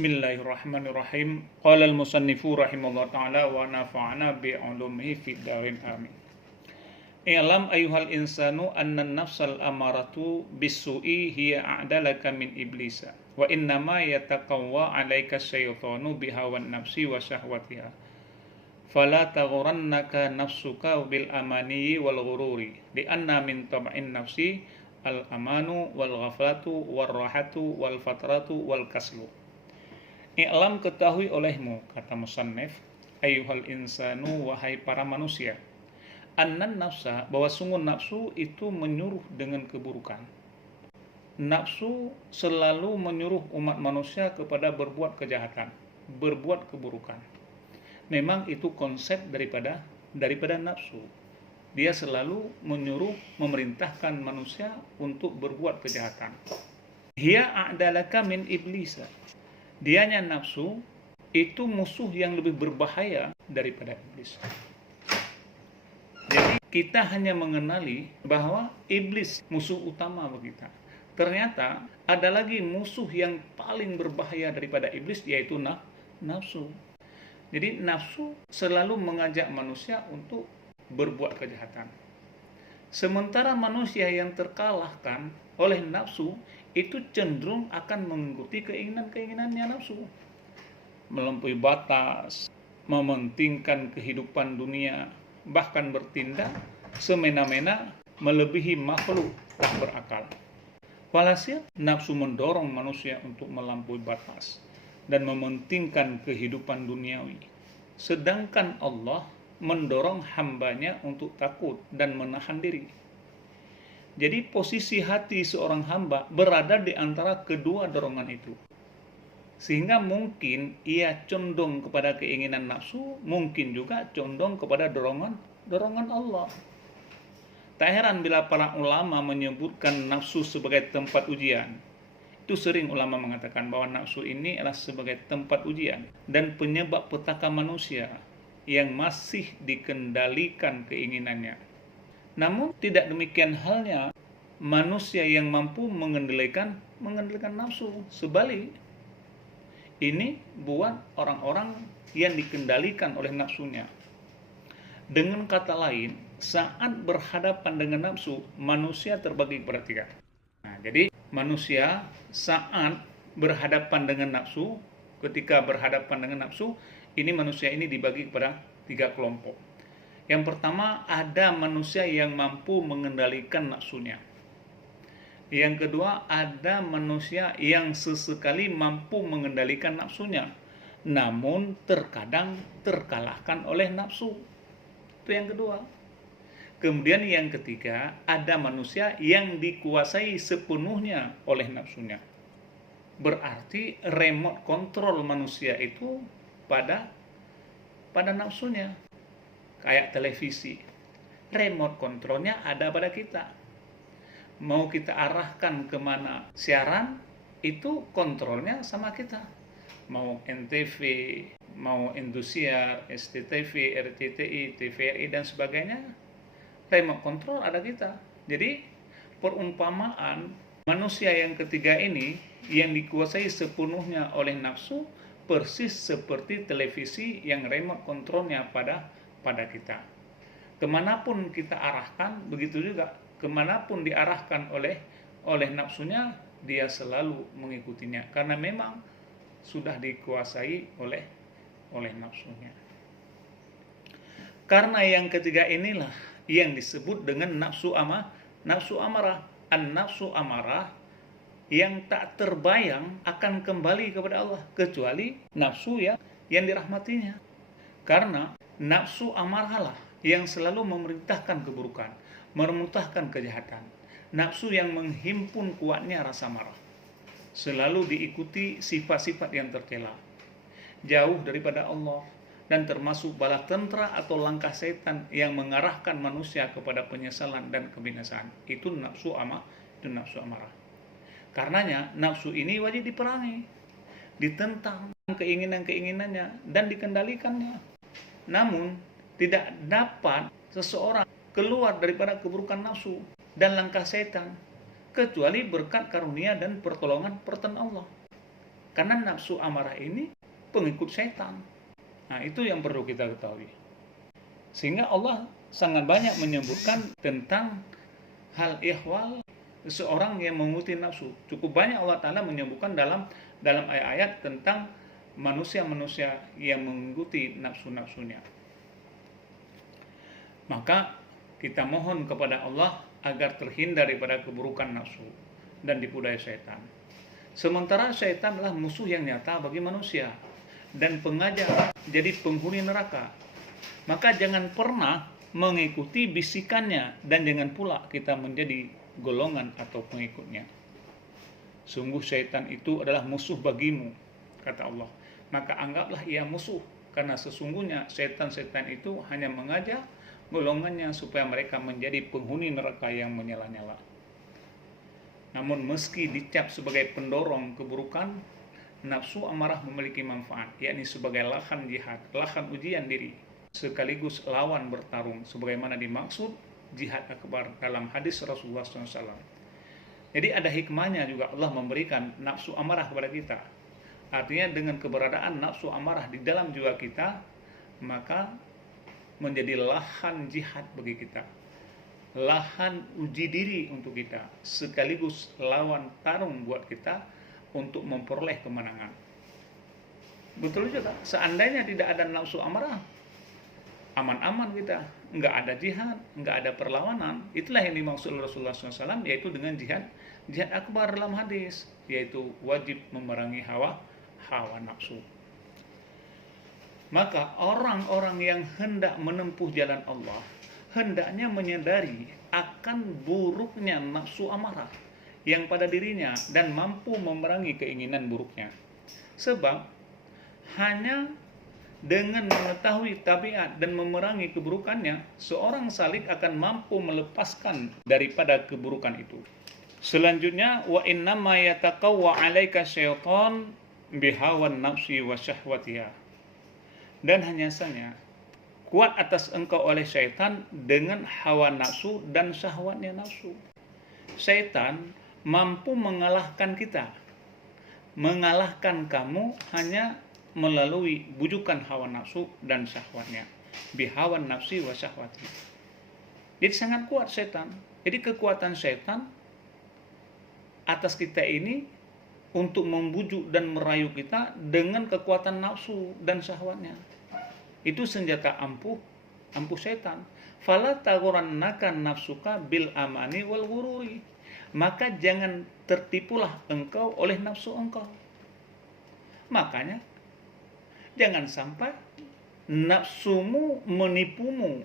Bismillahirrahmanirrahim. Qala al-musannifu rahimahullah ta'ala wa nafa'ana bi'ulumihi fid darin amin. I'lam ayyuhal insanu anna nafsal amaratu bis-su'i hiya a'dalaka min iblisa wa innama yataqawwa 'alaika syaitanu bihawan nafsi wa syahwatiha. Fala taghurannaka nafsuka bil amani wal ghururi li'anna min tab'in nafsi al-amanu wal ghaflatu wal rahatu wal fatratu wal kaslu. I'lam ketahui olehmu, kata musannif, ayyuhal insanu, wahai para manusia, annan nafsa, bahwa sungguh nafsu itu menyuruh dengan keburukan. Nafsu selalu menyuruh umat manusia kepada berbuat kejahatan, berbuat keburukan. Memang itu konsep daripada nafsu. Dia selalu menyuruh, memerintahkan manusia untuk berbuat kejahatan. Hiya a'dalaka min iblisa. Dianya nafsu itu musuh yang lebih berbahaya daripada iblis. Jadi kita hanya mengenali bahwa iblis musuh utama bagi kita. Ternyata ada lagi musuh yang paling berbahaya daripada iblis, yaitu nafsu. Jadi nafsu selalu mengajak manusia untuk berbuat kejahatan. Sementara manusia yang terkalahkan oleh nafsu itu cenderung akan mengikuti keinginan-keinginannya nafsu, melampaui batas, mementingkan kehidupan dunia, bahkan bertindak semena-mena melebihi makhluk tak berakal. Walhasil, nafsu mendorong manusia untuk melampaui batas dan mementingkan kehidupan duniawi, sedangkan Allah mendorong hambanya untuk takut dan menahan diri. Jadi posisi hati seorang hamba berada di antara kedua dorongan itu. Sehingga mungkin ia condong kepada keinginan nafsu, mungkin juga condong kepada dorongan Allah. Tak heran bila para ulama menyebutkan nafsu sebagai tempat ujian. Itu sering ulama mengatakan bahwa nafsu ini adalah sebagai tempat ujian dan penyebab petaka manusia yang masih dikendalikan keinginannya. Namun tidak demikian halnya manusia yang mampu mengendalikan nafsu. Sebalik, ini buat orang-orang yang dikendalikan oleh nafsunya. Dengan kata lain, saat berhadapan dengan nafsu, manusia terbagi kepada tiga. Jadi manusia saat berhadapan dengan nafsu, ketika berhadapan dengan nafsu, ini manusia ini dibagi kepada tiga kelompok. Yang pertama, ada manusia yang mampu mengendalikan nafsunya. Yang kedua, ada manusia yang sesekali mampu mengendalikan nafsunya, namun terkadang terkalahkan oleh nafsu. Itu yang kedua. Kemudian yang ketiga, ada manusia yang dikuasai sepenuhnya oleh nafsunya. Berarti remote control manusia itu pada nafsunya. Kayak televisi, remote kontrolnya ada pada kita. Mau kita arahkan kemana siaran, itu kontrolnya sama kita. Mau NTV, mau Indosiar, SCTV, RCTI, TVRI, dan sebagainya, remote control ada kita. Jadi perumpamaan manusia yang ketiga ini yang dikuasai sepenuhnya oleh nafsu, persis seperti televisi yang remote kontrolnya pada kita. Kemanapun kita arahkan, begitu juga kemanapun diarahkan oleh nafsunya, dia selalu mengikutinya, karena memang sudah dikuasai oleh nafsunya. Karena yang ketiga inilah yang disebut dengan nafsu amarah. An-nafsu amarah yang tak terbayang akan kembali kepada Allah, kecuali nafsu yang dirahmatinya. Karena nafsu amarahlah yang selalu memerintahkan keburukan, memerintahkan kejahatan. Nafsu yang menghimpun kuatnya rasa marah, selalu diikuti sifat-sifat yang tercela, jauh daripada Allah, dan termasuk bala tentera atau langkah setan yang mengarahkan manusia kepada penyesalan dan kebinasaan. Itu nafsu amarah. Karenanya nafsu ini wajib diperangi, ditentang keinginan-keinginannya dan dikendalikannya. Namun tidak dapat seseorang keluar daripada keburukan nafsu dan langkah setan kecuali berkat karunia dan pertolongan Allah. Karena nafsu amarah ini pengikut setan. Nah, itu yang perlu kita ketahui. Sehingga Allah sangat banyak menyebutkan tentang hal ihwal seseorang yang mengikuti nafsu. Cukup banyak Allah Ta'ala menyebutkan dalam ayat-ayat tentang manusia-manusia yang mengikuti nafsu-nafsunya. Maka kita mohon kepada Allah agar terhindar daripada keburukan nafsu dan tipu daya setan. Sementara setan adalah musuh yang nyata bagi manusia dan pengajar jadi penghuni neraka. Maka jangan pernah mengikuti bisikannya dan jangan pula kita menjadi golongan atau pengikutnya. Sungguh setan itu adalah musuh bagimu, kata Allah. Maka anggaplah ia musuh, karena sesungguhnya setan-setan itu hanya mengajak golongannya supaya mereka menjadi penghuni neraka yang menyala-nyala. Namun meski dicap sebagai pendorong keburukan, nafsu amarah memiliki manfaat, yakni sebagai lahan jihad, lahan ujian diri, sekaligus lawan bertarung, sebagaimana dimaksud jihad akbar dalam hadis Rasulullah SAW. Jadi ada hikmahnya juga Allah memberikan nafsu amarah kepada kita. Artinya dengan keberadaan nafsu amarah di dalam jiwa kita, maka menjadi lahan jihad bagi kita, lahan uji diri untuk kita, sekaligus lawan tarung buat kita untuk memperoleh kemenangan. Betul juga, seandainya tidak ada nafsu amarah, aman-aman kita, nggak ada jihad, nggak ada perlawanan. Itulah yang dimaksud Rasulullah SAW, yaitu dengan jihad akbar dalam hadis, yaitu wajib memerangi hawa nafsu. Maka orang-orang yang hendak menempuh jalan Allah hendaknya menyadari akan buruknya nafsu amarah yang pada dirinya dan mampu memerangi keinginan buruknya. Sebab hanya dengan mengetahui tabiat dan memerangi keburukannya, seorang salik akan mampu melepaskan daripada keburukan itu. Selanjutnya, wa innama yataqawwa 'alaika syaitan bihawan nafsi wa syahwatiha. Dan hanya saja kuat atas engkau oleh syaitan dengan hawa nafsu dan syahwatnya nafsu. Syaitan mampu mengalahkan kita, mengalahkan kamu hanya melalui bujukan hawa nafsu dan syahwatnya. Bihawan nafsi wa syahwati. Jadi sangat kuat syaitan. Jadi kekuatan syaitan atas kita ini untuk membujuk dan merayu kita dengan kekuatan nafsu dan syahwatnya. Itu senjata ampuh setan. Fala taghurannaka nafsuka bil amani wal ghururi. Maka jangan tertipulah engkau oleh nafsu engkau. Makanya jangan sampai nafsumu menipumu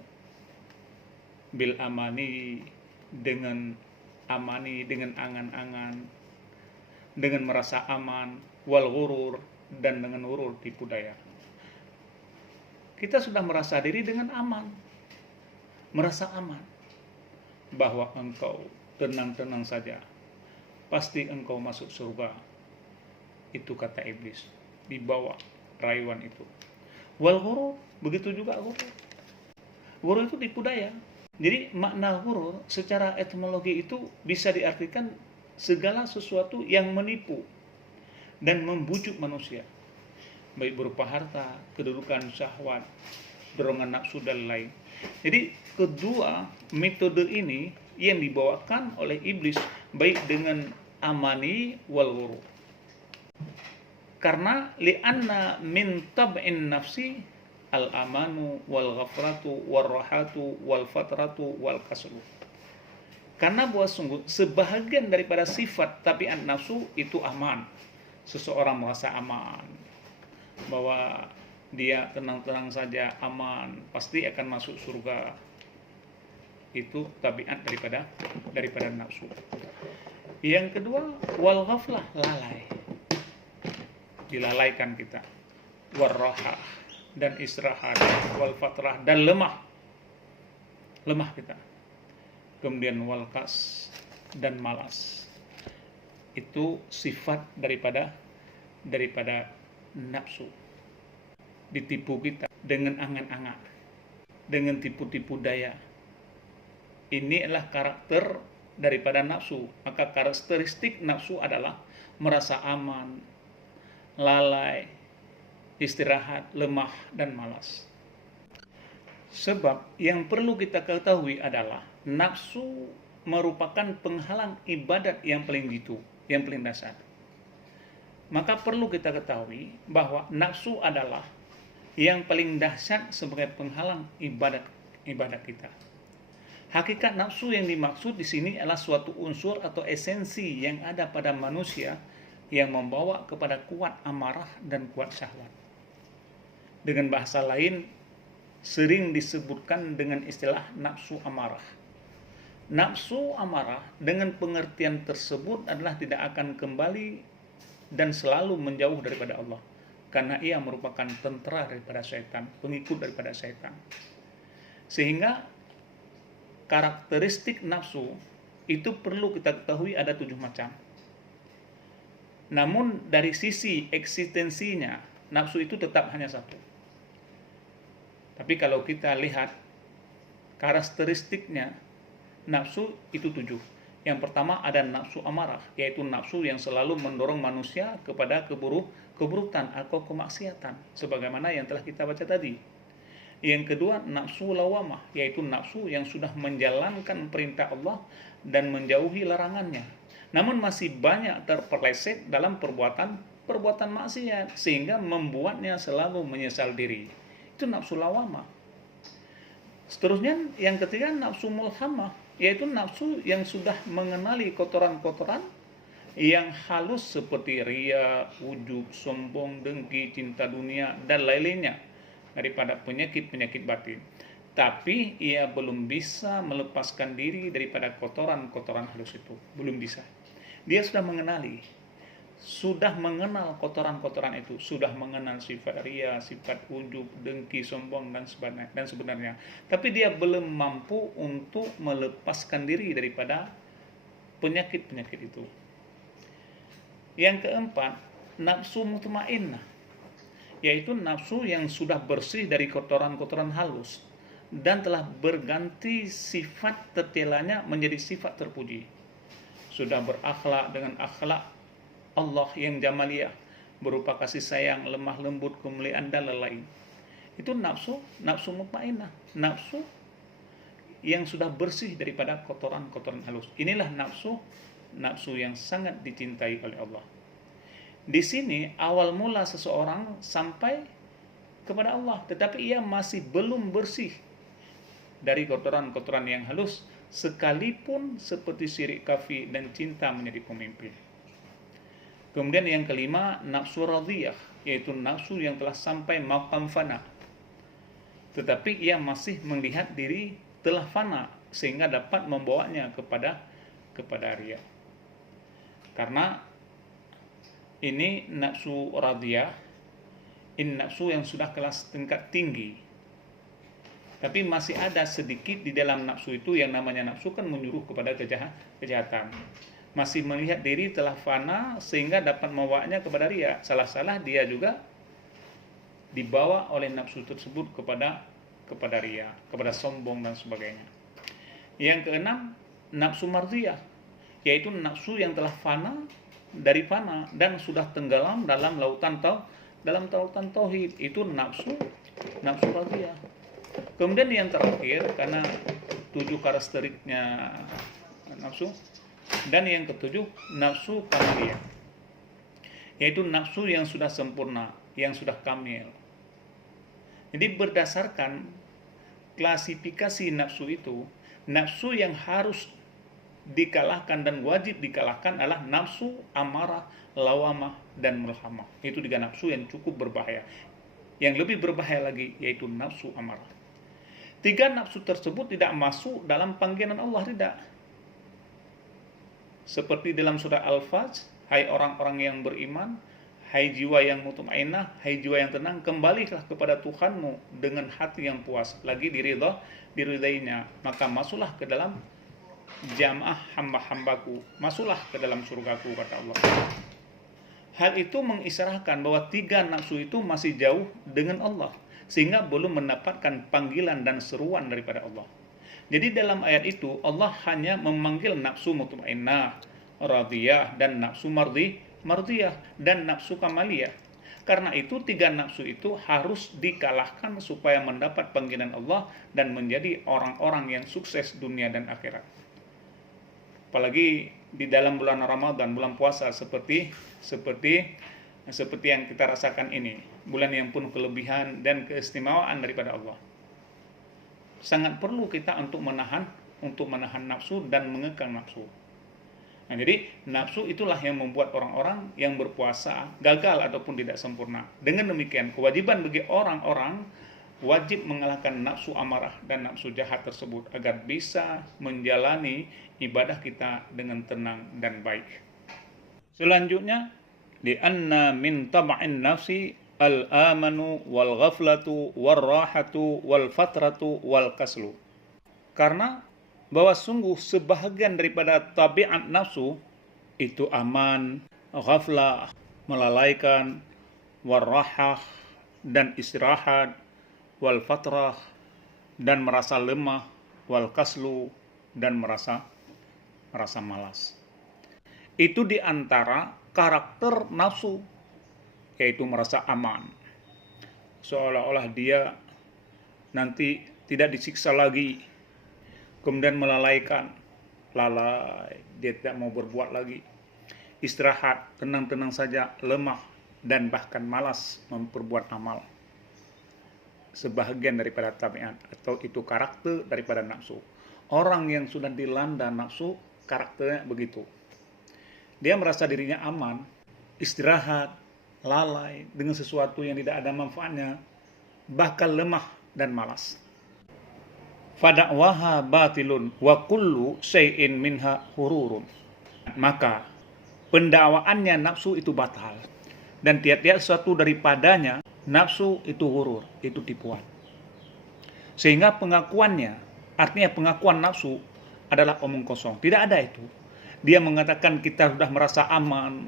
bil amani, dengan angan-angan, dengan merasa aman, wal ghurur, dan dengan ghurur, tipu daya. Kita sudah merasa diri dengan aman, merasa aman, bahwa engkau tenang-tenang saja, pasti engkau masuk surga. Itu kata iblis, di bawah rayuan itu. Wal ghurur, begitu juga ghurur. Ghurur itu tipu daya. Jadi makna ghurur secara etimologi itu bisa diartikan segala sesuatu yang menipu dan membujuk manusia, baik berupa harta, kedudukan, syahwat, dorongan nafsu, dan lain. Jadi kedua metode ini yang dibawakan oleh iblis, baik dengan amani wal ghurur. Karena li'anna min tab'in nafsi al-amanu wal ghafratu wal rahatu wal fatratu wal kaslu. Karena bahwa sungguh sebahagian daripada sifat tabiat nafsu itu aman. Seseorang merasa aman, bahwa dia tenang-tenang saja, aman, pasti akan masuk surga. Itu tabiat daripada nafsu. Yang kedua, wal ghaflah, lalai. Dilalaikan kita. Wal rahah, dan istirahat, wal fatrah, dan lemah kita. Kemudian wal kas, dan malas. Itu sifat daripada nafsu. Ditipu kita dengan angan-angan, dengan tipu-tipu daya. Ini adalah karakter daripada nafsu. Maka karakteristik nafsu adalah merasa aman, lalai, istirahat, lemah, dan malas. Sebab yang perlu kita ketahui adalah nafsu merupakan penghalang ibadat yang paling jitu, yang paling dasar. Maka perlu kita ketahui bahwa nafsu adalah yang paling dahsyat sebagai penghalang ibadat kita. Hakikat nafsu yang dimaksud di sini adalah suatu unsur atau esensi yang ada pada manusia yang membawa kepada kuat amarah dan kuat syahwat. Dengan bahasa lain, sering disebutkan dengan istilah nafsu amarah. Nafsu amarah dengan pengertian tersebut adalah tidak akan kembali dan selalu menjauh daripada Allah, karena ia merupakan tentara daripada syaitan, pengikut daripada syaitan. Sehingga karakteristik nafsu itu perlu kita ketahui ada 7 macam. Namun dari sisi eksistensinya, nafsu itu tetap hanya satu. Tapi kalau kita lihat karakteristiknya, nafsu itu 7. Yang pertama ada nafsu amarah, yaitu nafsu yang selalu mendorong manusia kepada keburukan atau kemaksiatan, sebagaimana yang telah kita baca tadi. Yang kedua nafsu lawamah, yaitu nafsu yang sudah menjalankan perintah Allah dan menjauhi larangannya, namun masih banyak terpeleset dalam perbuatan maksiat sehingga membuatnya selalu menyesal diri. Itu nafsu lawamah. Seterusnya yang ketiga nafsu mulhamah, yaitu nafsu yang sudah mengenali kotoran-kotoran yang halus seperti ria, ujub, sombong, dengki, cinta dunia, dan lain-lainnya daripada penyakit-penyakit batin. Tapi ia belum bisa melepaskan diri daripada kotoran-kotoran halus itu. Belum bisa. Dia sudah mengenal kotoran-kotoran itu, sudah mengenal sifat ria, sifat ujub, dengki, sombong, dan sebenarnya. Tapi dia belum mampu untuk melepaskan diri daripada penyakit-penyakit itu. Yang keempat, nafsu mutmainnah, yaitu nafsu yang sudah bersih dari kotoran-kotoran halus dan telah berganti sifat tercelanya menjadi sifat terpuji. Sudah berakhlak dengan akhlak Allah yang jamaliyah, berupa kasih sayang, lemah lembut, kemuliaan, dan lain-lain. Itu nafsu mutmainnah, nafsu yang sudah bersih daripada kotoran-kotoran halus. Inilah nafsu yang sangat dicintai oleh Allah. Di sini awal mula seseorang sampai kepada Allah, tetapi ia masih belum bersih dari kotoran-kotoran yang halus, sekalipun seperti syirik kafir dan cinta menjadi pemimpin. Kemudian yang kelima, nafsu radhiyah, yaitu nafsu yang telah sampai maqam fana, tetapi ia masih melihat diri telah fana sehingga dapat membawanya kepada ria. Karena ini nafsu radhiyah, ini nafsu yang sudah kelas tingkat tinggi. Tapi masih ada sedikit di dalam nafsu itu yang namanya nafsu kan menyuruh kepada kejahatan. Masih melihat diri telah fana sehingga dapat membawanya kepada ria. Salah-salah dia juga dibawa oleh nafsu tersebut kepada ria, kepada sombong dan sebagainya. Yang keenam, nafsu mardiyah, yaitu nafsu yang telah fana dari fana dan sudah tenggelam dalam lautan tauhid. Itu nafsu mardiyah. Kemudian yang terakhir, karena 7 karakteristiknya nafsu, dan yang ketujuh nafsu kamaliyah, yaitu nafsu yang sudah sempurna, yang sudah kamil. Jadi berdasarkan klasifikasi nafsu itu, nafsu yang harus dikalahkan dan wajib dikalahkan adalah nafsu amarah, lawamah, dan mulhamah. Itu 3 nafsu yang cukup berbahaya. Yang lebih berbahaya lagi yaitu nafsu amarah. 3 nafsu tersebut tidak masuk dalam panggilan Allah, tidak. Seperti dalam surah Al-Fajr, hai orang-orang yang beriman, hai jiwa yang mutmainnah, hai jiwa yang tenang, kembalilah kepada Tuhanmu dengan hati yang puas, lagi diridainya, maka masuklah ke dalam jamaah hamba-hambaku, masuklah ke dalam surgaku, kata Allah. Hal itu mengisyaratkan bahwa 3 nafsu itu masih jauh dengan Allah, sehingga belum mendapatkan panggilan dan seruan daripada Allah. Jadi dalam ayat itu Allah hanya memanggil nafsu mutmainnah, radhiyah, dan nafsu mardiyah, dan nafsu kamaliyah. Karena itu 3 nafsu itu harus dikalahkan supaya mendapat panggilan Allah dan menjadi orang-orang yang sukses dunia dan akhirat. Apalagi di dalam bulan Ramadan, bulan puasa seperti yang kita rasakan ini, bulan yang penuh kelebihan dan keistimewaan daripada Allah. Sangat perlu kita untuk menahan nafsu dan mengekang nafsu. Nah, jadi nafsu itulah yang membuat orang-orang yang berpuasa gagal ataupun tidak sempurna. Dengan demikian, kewajiban bagi orang-orang wajib mengalahkan nafsu amarah dan nafsu jahat tersebut agar bisa menjalani ibadah kita dengan tenang dan baik. Selanjutnya, di anna min tab'in nafsi al-amanu wal ghaflatu wal rahatu wal fatratu wal kaslu. Karena bahwa sungguh sebahagian daripada tabiat nafsu itu aman, ghaflah, melalaikan, warahah dan istirahat, wal fatrah dan merasa lemah, wal kaslu dan merasa malas. Itu di antara karakter nafsu, yaitu merasa aman. Seolah-olah dia nanti tidak disiksa lagi. Kemudian melalaikan, lalai, dia tidak mau berbuat lagi. Istirahat, tenang-tenang saja, lemah, dan bahkan malas memperbuat amal. Sebahagian daripada tabiat, atau itu karakter daripada nafsu. Orang yang sudah dilanda nafsu, karakternya begitu. Dia merasa dirinya aman, istirahat, lalai, dengan sesuatu yang tidak ada manfaatnya, bahkan lemah dan malas. Fada'waha batilun wa kullu syai'in minha hururun. Maka pendakwaannya nafsu itu batal, dan tiap-tiap sesuatu daripadanya nafsu itu hurur, itu tipuan. Sehingga pengakuannya, artinya pengakuan nafsu adalah omong kosong. Tidak ada itu. Dia mengatakan kita sudah merasa aman,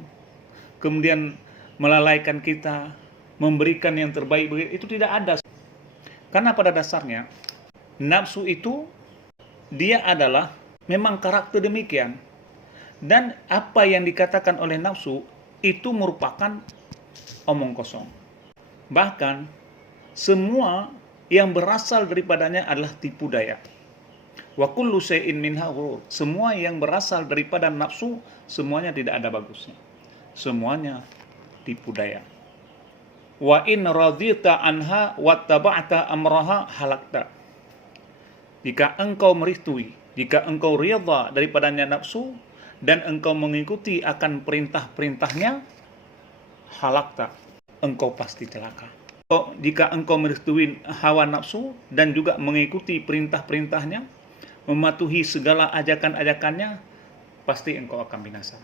kemudian melalaikan kita, memberikan yang terbaik, itu tidak ada. Karena pada dasarnya nafsu itu dia adalah memang karakter demikian, dan apa yang dikatakan oleh nafsu itu merupakan omong kosong. Bahkan semua yang berasal daripadanya adalah tipu daya. Wa kullu syai'in minha ghurur. Semua yang berasal daripada nafsu semuanya tidak ada bagusnya. Semuanya tipu daya. Wa in radhita anha wattaba'ta amraha halakta. Jika engkau meristui, jika engkau ridha daripadanya nafsu dan engkau mengikuti akan perintah-perintahnya, halakta, engkau pasti celaka. Jika engkau meristui hawa nafsu dan juga mengikuti perintah-perintahnya, mematuhi segala ajakan-ajakannya, pasti engkau akan binasa.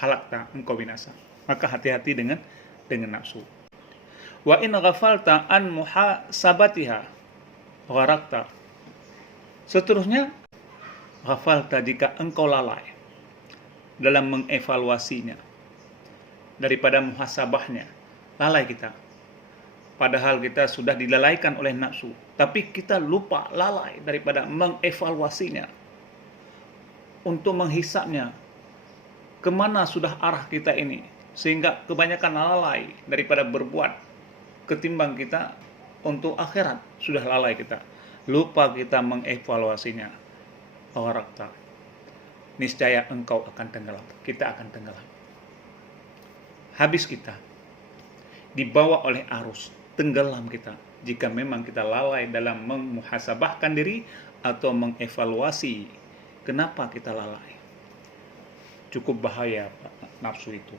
Halakta, engkau binasa. Maka hati-hati dengan nafsu. Wa in ghafalta an muhasabatiha gharakta. Seterusnya, ghafalta, jika engkau lalai dalam mengevaluasinya, daripada muhasabahnya, lalai kita. Padahal kita sudah dilalaikan oleh nafsu, tapi kita lupa, lalai daripada mengevaluasinya, untuk menghisapnya, kemana sudah arah kita ini, sehingga kebanyakan lalai daripada berbuat, ketimbang kita untuk akhirat, sudah lalai kita. Lupa kita mengevaluasinya. Awarakta, niscaya engkau akan tenggelam. Kita akan tenggelam. Habis kita. Dibawa oleh arus. Tenggelam kita. Jika memang kita lalai dalam memuhasabahkan diri atau mengevaluasi kenapa kita lalai. Cukup bahaya nafsu itu.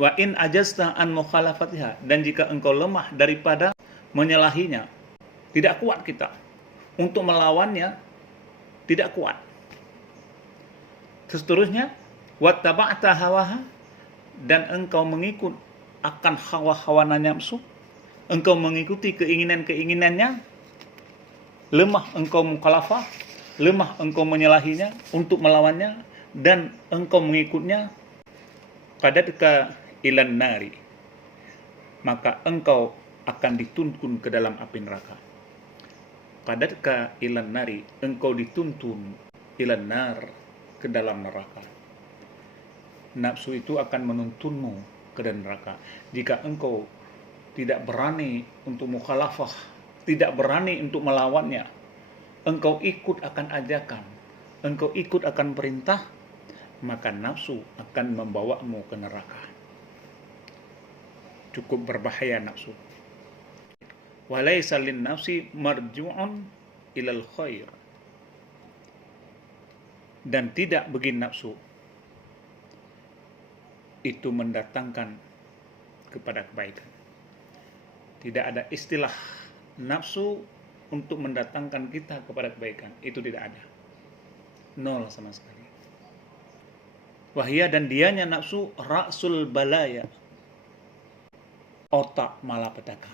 Wa in ajazta an mukhalafatiha. Dan jika engkau lemah daripada menyalahinya, tidak kuat kita untuk melawannya, tidak kuat. Seterusnya, wattaba'ta hawaha, dan engkau mengikut akan hawa-hawa nafsu, engkau mengikuti keinginan-keinginannya, lemah engkau mukhalafah, lemah engkau menyalahinya untuk melawannya, dan engkau mengikutnya, qadatka ilan nari, maka engkau akan dituntun ke dalam api neraka. Qadatka ilan nari, engkau dituntun ilan nar, ke dalam neraka. Nafsu itu akan menuntunmu ke neraka. Jika engkau tidak berani untuk mukhalafah, tidak berani untuk melawannya, engkau ikut akan ajakan, engkau ikut akan perintah, maka nafsu akan membawamu ke neraka. Cukup berbahaya nafsu. Walaysa lin nafsi marju'un ilal khair. Dan tidak bagi nafsu itu mendatangkan kepada kebaikan. Tidak ada istilah nafsu untuk mendatangkan kita kepada kebaikan. Itu tidak ada. Nol sama sekali. Wahia dan dianya nafsu ra'sul balaya. Otak malapetaka.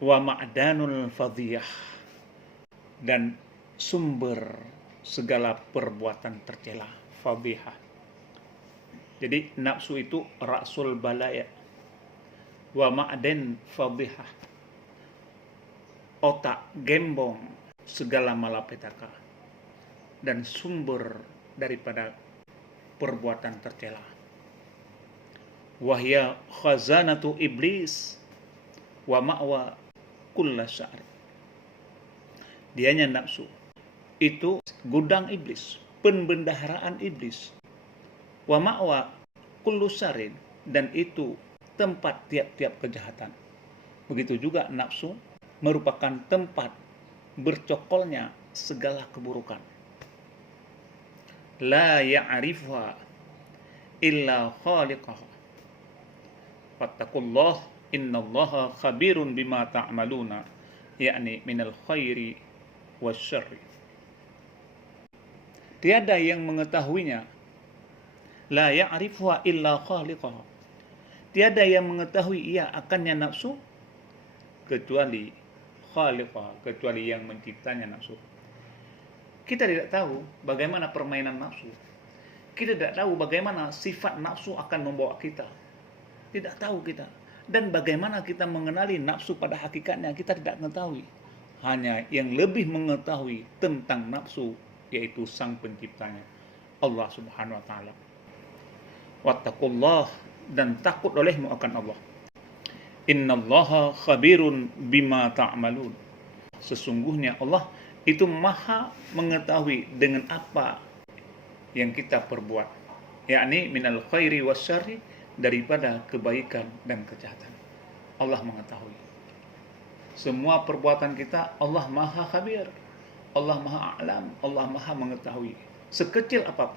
Wa ma'danul fadhiyah. Dan sumber segala perbuatan tercela, fadhihah. Jadi nafsu itu ra'sul balaya wa ma'dan fadhihah. Otak gembong segala malapetaka dan sumber daripada perbuatan tercela. Wahya khazanatu iblis wa ma'wa kulla syar. Dianya nafsu itu gudang iblis, pembendaharaan iblis. Wa ma'wa kullu syarin, dan itu tempat tiap-tiap kejahatan. Begitu juga nafsu merupakan tempat bercokolnya segala keburukan. La ya'rifuha illa khaliqaha. Fattakullah innallaha khabirun bima ta'maluna, yakni minal khairi wasyarri. Tiada yang mengetahuinya. La ya'rifuha illa khaliqaha. Tiada yang mengetahui ia akannya nafsu kecuali khaliqaha, kecuali yang menciptanya nafsu. Kita tidak tahu bagaimana permainan nafsu. Kita tidak tahu bagaimana sifat nafsu akan membawa kita. Tidak tahu kita. Dan bagaimana kita mengenali nafsu pada hakikatnya, kita tidak mengetahui. Hanya yang lebih mengetahui tentang nafsu yaitu sang penciptanya, Allah Subhanahu wa taala. Wattaqullah, dan takut olehmu akan Allah. Innallaha khabirun bima ta'malun. Sesungguhnya Allah itu maha mengetahui dengan apa yang kita perbuat, yakni minal khairi wasyarri, daripada kebaikan dan kejahatan. Allah mengetahui semua perbuatan kita. Allah maha khabir, Allah maha a'lam, Allah maha mengetahui sekecil apapun.